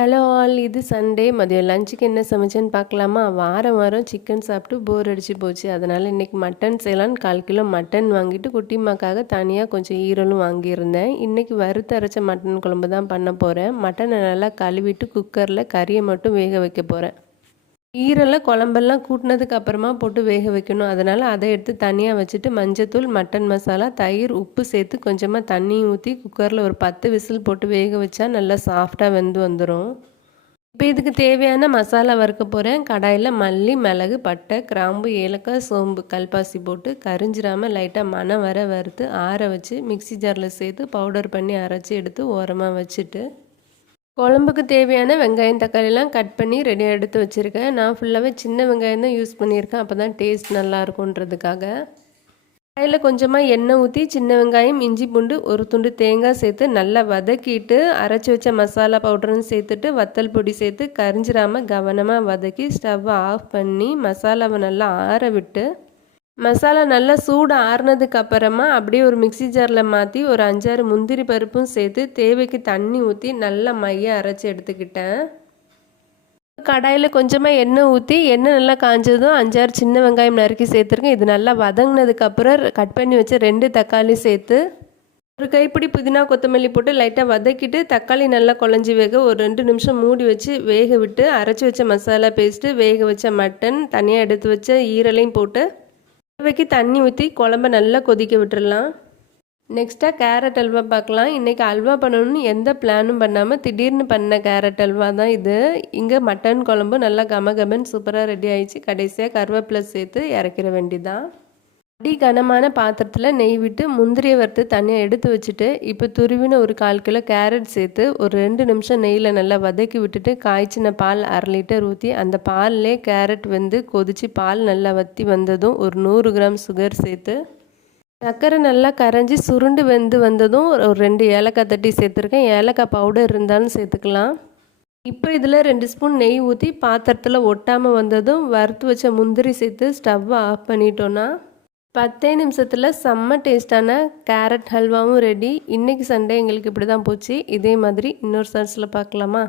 Hello all, இது Sunday மதியம் லஞ்சுக்கு என்ன சமைச்சேன்னு பார்க்கலாமா? வாரம் வாரம் சிக்கன் சாப்பிட்டு போர் அடிச்சு போச்சு. அதனால் இன்றைக்கி மட்டன் செய்யலான்னு 1/4 கிலோ மட்டன் வாங்கிட்டு குட்டிம்மாக்காக தனியாக கொஞ்சம் ஈரலும் வாங்கியிருந்தேன். இன்றைக்கி வறுத்து அரைச்ச மட்டன் குழம்பு தான் பண்ண போகிறேன். மட்டனை நல்லா கழுவிட்டு குக்கரில் கறியை மட்டும் வேக வைக்க போகிறேன். ஈரலை குழம்பெல்லாம் கூட்டினதுக்கு அப்புறமா போட்டு வேக வைக்கணும். அதனால் அதை எடுத்து தனியாக வச்சுட்டு மஞ்சத்தூள், மட்டன் மசாலா, தயிர், உப்பு சேர்த்து கொஞ்சமாக தண்ணியும் ஊற்றி குக்கரில் ஒரு 10 விசில் போட்டு வேக வச்சா நல்லா சாஃப்டாக வெந்து வந்துடும். இப்போ இதுக்கு தேவையான மசாலா வறுக்க போகிறேன். கடாயில் மல்லி, மிளகு, பட்டை, கிராம்பு, ஏலக்காய், சோம்பு, கல்பாசி போட்டு கரிஞ்சிராமல் லைட்டாக மணம் வர வறுத்து ஆற வச்சு மிக்சி ஜாரில் சேர்த்து பவுடர் பண்ணி அரைச்சி எடுத்து ஓரமாக வச்சுட்டு குழம்புக்கு தேவையான வெங்காயம் தக்காளிலாம் கட் பண்ணி ரெடியாக எடுத்து வச்சுருக்கேன். நான் ஃபுல்லாகவே சின்ன வெங்காயம் தான் யூஸ் பண்ணியிருக்கேன். அப்போ தான் டேஸ்ட் நல்லாயிருக்குன்றதுக்காக அதில் கொஞ்சமாக எண்ணெய் ஊற்றி சின்ன வெங்காயம், இஞ்சி பூண்டு, ஒரு துண்டு தேங்காய் சேர்த்து நல்லா வதக்கிட்டு அரைச்சி வச்ச மசாலா பவுடர்னு சேர்த்துட்டு வத்தல் பொடி சேர்த்து கரிஞ்சிராமல் கவனமாக வதக்கி ஸ்டவ்வை ஆஃப் பண்ணி மசாலாவை நல்லா ஆற விட்டு மசாலா நல்லா சூடு ஆறுனதுக்கு அப்புறமா அப்படியே ஒரு மிக்சி ஜாரில் மாற்றி ஒரு 5-6 முந்திரி பருப்பும் சேர்த்து தேவைக்கு தண்ணி ஊற்றி நல்லா மைய அரைச்சி எடுத்துக்கிட்டேன். கடாயில் கொஞ்சமாக எண்ணெய் ஊற்றி எண்ணெய் நல்லா காஞ்சதும் 5-6 சின்ன வெங்காயம் நறுக்கி சேர்த்துருக்கேன். இது நல்லா வதங்கினதுக்கப்புறம் கட் பண்ணி வச்ச 2 தக்காளி சேர்த்து ஒரு கைப்பிடி புதினா கொத்தமல்லி போட்டு லைட்டாக வதக்கிட்டு தக்காளி நல்லா குழஞ்சி வேக ஒரு 2 நிமிஷம் மூடி வச்சு வேக விட்டு அரைச்சி வச்ச மசாலா பேஸ்ட்டு, வேக வச்ச மட்டன், தனியாக எடுத்து வச்ச ஈரலையும் போட்டு தேவைக்கு தண்ணி ஊற்றி குழம்ப நல்லா கொதிக்க விட்டுடலாம். நெக்ஸ்ட்டாக கேரட் அல்வா பார்க்கலாம். இன்றைக்கி அல்வா பண்ணணும்னு எந்த பிளானும் பண்ணாமல் திடீர்னு பண்ண கேரட் அல்வா தான் இது. இங்கே மட்டன் குழம்பு நல்லா கமகமன்னு சூப்பராக ரெடி ஆகிடுச்சு. கடைசியாக கருவேப்பிலை சேர்த்து இறக்கிற வேண்டிதான். அடி கனமான பாத்திரத்தில் நெய் விட்டு முந்திரியை வறுத்து தனியாக எடுத்து வச்சுட்டு இப்போ துருவின ஒரு 1/4 கிலோ கேரட் சேர்த்து ஒரு 2 நிமிஷம் நெய்யில் நல்லா வதக்கி விட்டுட்டு காய்ச்சின பால் 1/2 லிட்டர் ஊற்றி அந்த பால்லே கேரட் வெந்து கொதித்து பால் நல்லா வற்றி வந்ததும் ஒரு 100 கிராம் சுகர் சேர்த்து சர்க்கரை நல்லா கரைஞ்சி சுருண்டு வெந்து வந்ததும் ஒரு 2 ஏலக்காய் தட்டி சேர்த்துருக்கேன். ஏலக்காய் பவுடர் இருந்தாலும் சேர்த்துக்கலாம். இப்போ இதில் 2 ஸ்பூன் நெய் ஊற்றி பாத்திரத்தில் ஒட்டாமல் வந்ததும் வறுத்து வச்ச முந்திரி சேர்த்து ஸ்டவ்வை ஆஃப் பண்ணிட்டோன்னா 10 நிமிஷத்தில் செம்ம டேஸ்டான கேரட் ஹல்வாவும் ரெடி. இன்றைக்கி சண்டே எங்களுக்கு இப்படி தான் போச்சு. இதே மாதிரி இன்னொரு சர்ச்சில் பார்க்கலாமா?